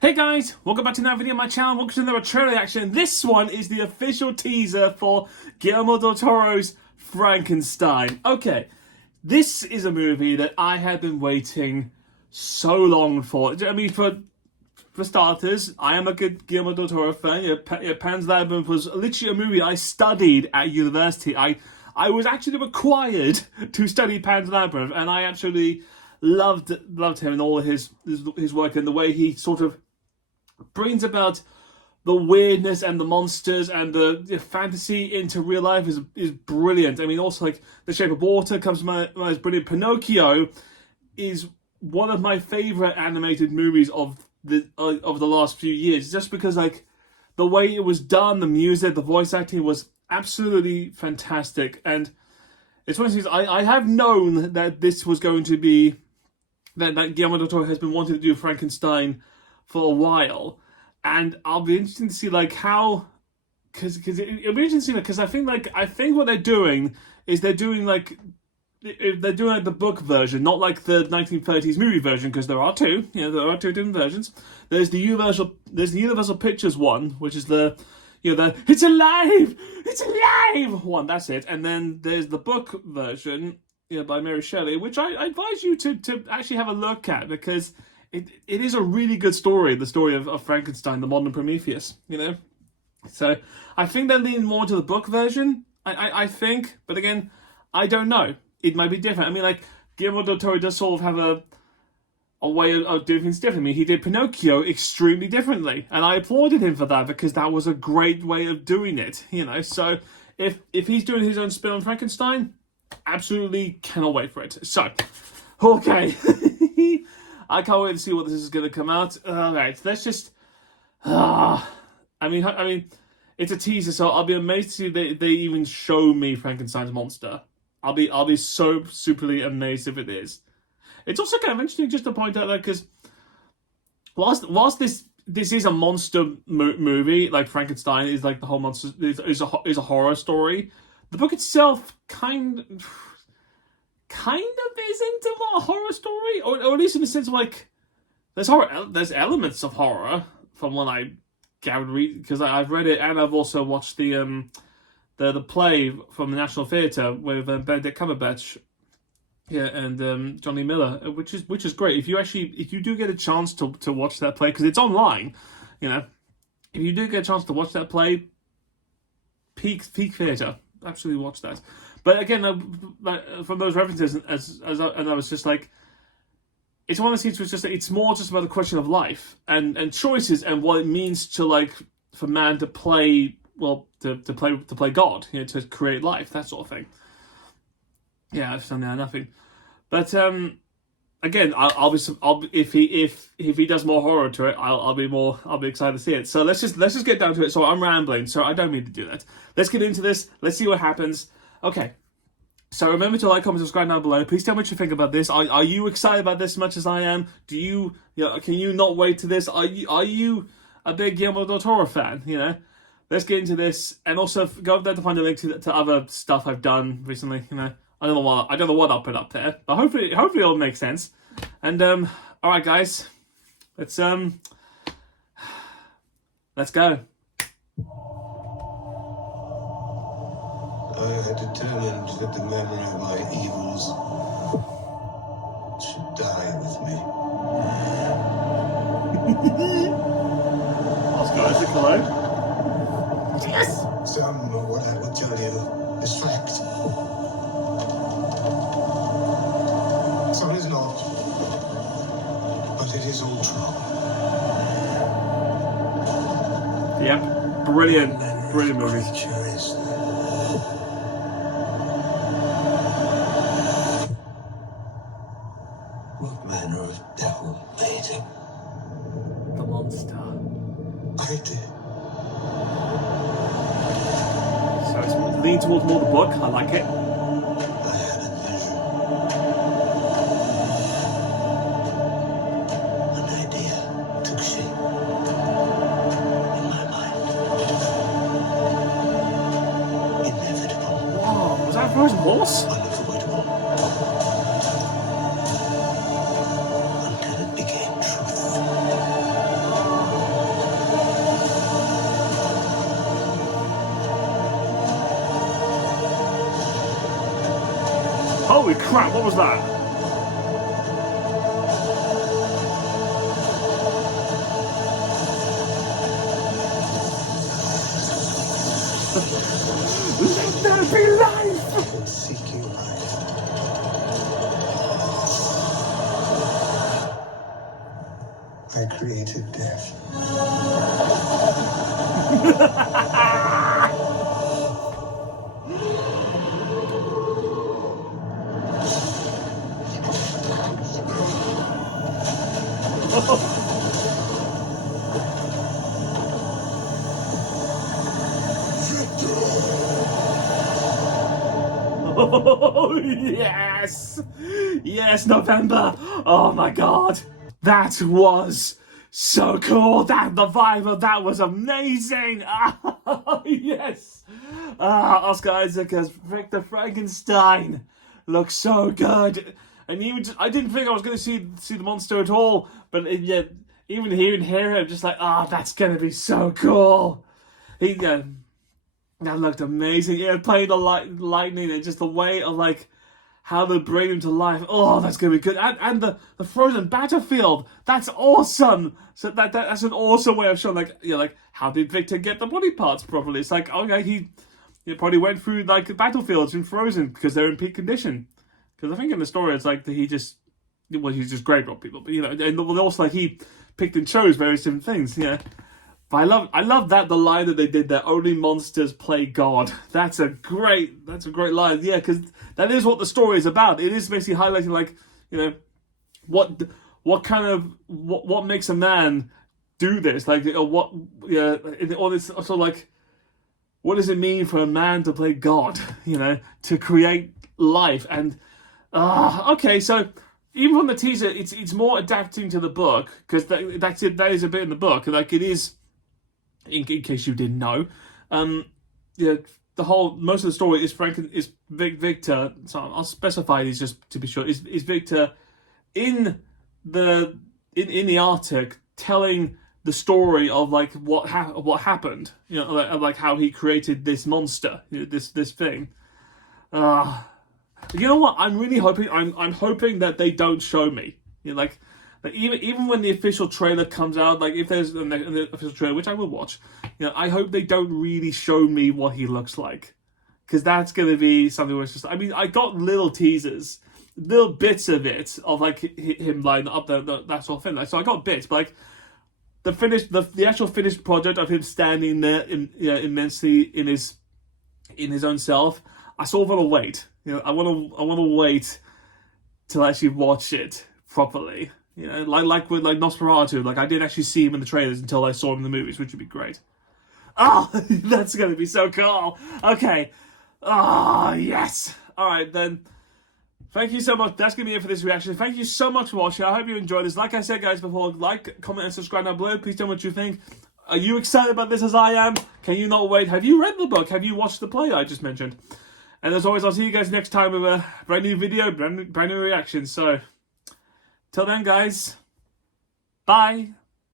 Hey guys, welcome back to another video on my channel. Welcome to another trailer reaction. This one is the official teaser for Guillermo Del Toro's Frankenstein. Okay, this is a movie that I have been waiting so long for. I mean, for starters, I am a good Guillermo Del Toro fan. Pan's Labyrinth was literally a movie I studied at university. I was actually required to study Pan's Labyrinth, and I actually loved him and all his work and the way he sort of brings about the weirdness and the monsters and the fantasy into real life is brilliant. I mean, also like The Shape of Water comes to mind as brilliant. Pinocchio is one of my favorite animated movies of the last few years, just because like the way it was done, the music, the voice acting was absolutely fantastic. And it's one of those things I have known that this was going to be that Guillermo del Toro has been wanting to do Frankenstein for a while, and I'll be interested to see like how, because it'll be interesting to see, because I think what they're doing is they're doing like the book version, not like the 1930s movie version, because there are two different versions. There's the Universal Pictures one, which is the it's alive one, that's it, and then there's the book version by Mary Shelley, which I advise you to actually have a look at, because it is a really good story, the story of Frankenstein, the modern Prometheus, So I think they're leaning more to the book version, I think, but again, I don't know. It might be different. I mean, like, Guillermo del Toro does sort of have a way of doing things differently. He did Pinocchio extremely differently, and I applauded him for that, because that was a great way of doing it, So if he's doing his own spin on Frankenstein, absolutely cannot wait for it. So, okay. I can't wait to see what this is going to come out. Alright, let's just... I mean, it's a teaser, so I'll be amazed to see they even show me Frankenstein's monster. I'll be so superly amazed if it is. It's also kind of interesting just to point out that, because whilst this is a monster movie, like Frankenstein is like the whole monster is a horror story, the book itself kind of isn't a horror story, or at least in the sense of like there's elements of horror from what I gathered, because I've read it and I've also watched the play from the National Theatre with Benedict Cumberbatch, and Johnny Miller, which is great. If you do get a chance to watch that play, because it's online, if you do get a chance to watch that play, peak theatre, absolutely watch that. But again, from those references, and I was just like, it's one of the scenes where it's more just about the question of life and choices and what it means to, like, for man to play, to play God, to create life, that sort of thing. Yeah, I've done nothing. But again, if he does more horror to it, I'll be excited to see it. So let's just get down to it. So I'm rambling, so I don't mean to do that. Let's get into this. Let's see what happens. Okay. So remember to like, comment, subscribe down below. Please tell me what you think about this. Are you excited about this as much as I am? Do you, can you not wait to this? Are you a big Guillermo del Toro fan? Let's get into this, and also go up there to find a link to other stuff I've done recently. I don't know what I'll put up there, but hopefully it'll make sense. And all right, guys, let's go. I had determined that the memory of my evils should die with me. Oscar Isaac, hello. Yes! Some of what I will tell you is fact. Some is not. But it is all true. Yep. Brilliant movie. What manner of devil made him? The monster. I did. So it's leaning towards more the book. I like it. I had a vision. An idea took shape in my mind. Inevitable. Whoa, was that Frozen Horse? Unavoidable. Until it became truth. Holy crap, what was that? Let there be life! and seeking life. I created death. Oh, yes! Yes, November! Oh my god! That was so cool! The vibe of that was amazing! Oh, yes! Oscar Isaac as Victor Frankenstein looks so good. And even I didn't think I was going to see the monster at all, but yet even hearing him, I'm just like, that's going to be so cool. That looked amazing. Yeah, playing the lightning and just the way of like how they bring him to life. Oh, that's gonna be good. And the frozen battlefield. That's awesome. So that's an awesome way of showing like how did Victor get the body parts properly? It's like, okay, he probably went through like battlefields in Frozen because they're in peak condition. Because I think in the story it's like that he's just graveyard people, but and also like he picked and chose various different things. Yeah. But I love the line that they did there. Only monsters play God. That's a great line. Yeah, because that is what the story is about. It is basically highlighting like, what makes a man do this? Like, or this also like, what does it mean for a man to play God? To create life and okay, so. Even from the teaser, it's more adapting to the book because that's it. That is a bit in the book. Like it is. In case you didn't know, most of the story is Victor. So I'll specify these just to be sure. Is Victor in the Arctic telling the story of like what happened? Like how he created this monster, this thing. You know what? I'm really hoping. I'm hoping that they don't show me. Even when the official trailer comes out, like if there's an official trailer, which I will watch, I hope they don't really show me what he looks like, because that's gonna be something where it's just. I mean, I got little teasers, little bits of it of like him lining up that sort of thing. So I got bits, but like the actual finished project of him standing there immensely in his own self. I sort of want to wait. I want to wait till I actually watch it properly. Like with Nosferatu, like I didn't actually see him in the trailers until I saw him in the movies, which would be great. That's gonna be so cool. Okay. Yes. Alright then. Thank you so much. That's gonna be it for this reaction. Thank you so much for watching. I hope you enjoyed this. Like I said, guys, before, like, comment, and subscribe down below. Please tell me what you think. Are you excited about this as I am? Can you not wait? Have you read the book? Have you watched the play I just mentioned? And as always, I'll see you guys next time with a brand new video, brand new reaction. So, till then, guys, bye.